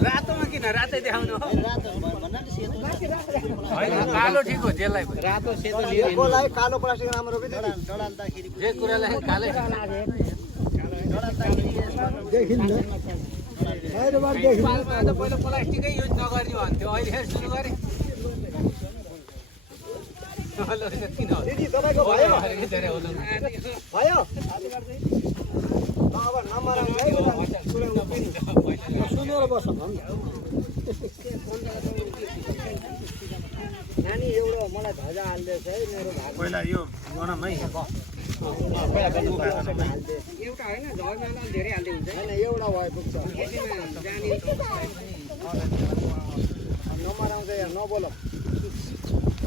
रातोमा किन रातै देखाउनु कालो ठिक हो त्यसलाई रातो सेतो लिएर कालो प्लास्टिक राम्रो डडाल्दाखेरि जे कुरालाई कालै पहिला प्लास्टिकै युज नगर्ने भन्थ्यो अहिले सुरु गरे किन तपाईको भयो भयो अब नम्बर सुनेर बस्छ नानी एउटा मलाई ध्वजा हाल्दैछ है मेरो भाग पहिला यो बनाम है एउटा होइन झर्नालाई धेरै हाल्दै हुन्छ होइन एउटा भए पुग्छ नम्बर आउँछ यहाँ नबोल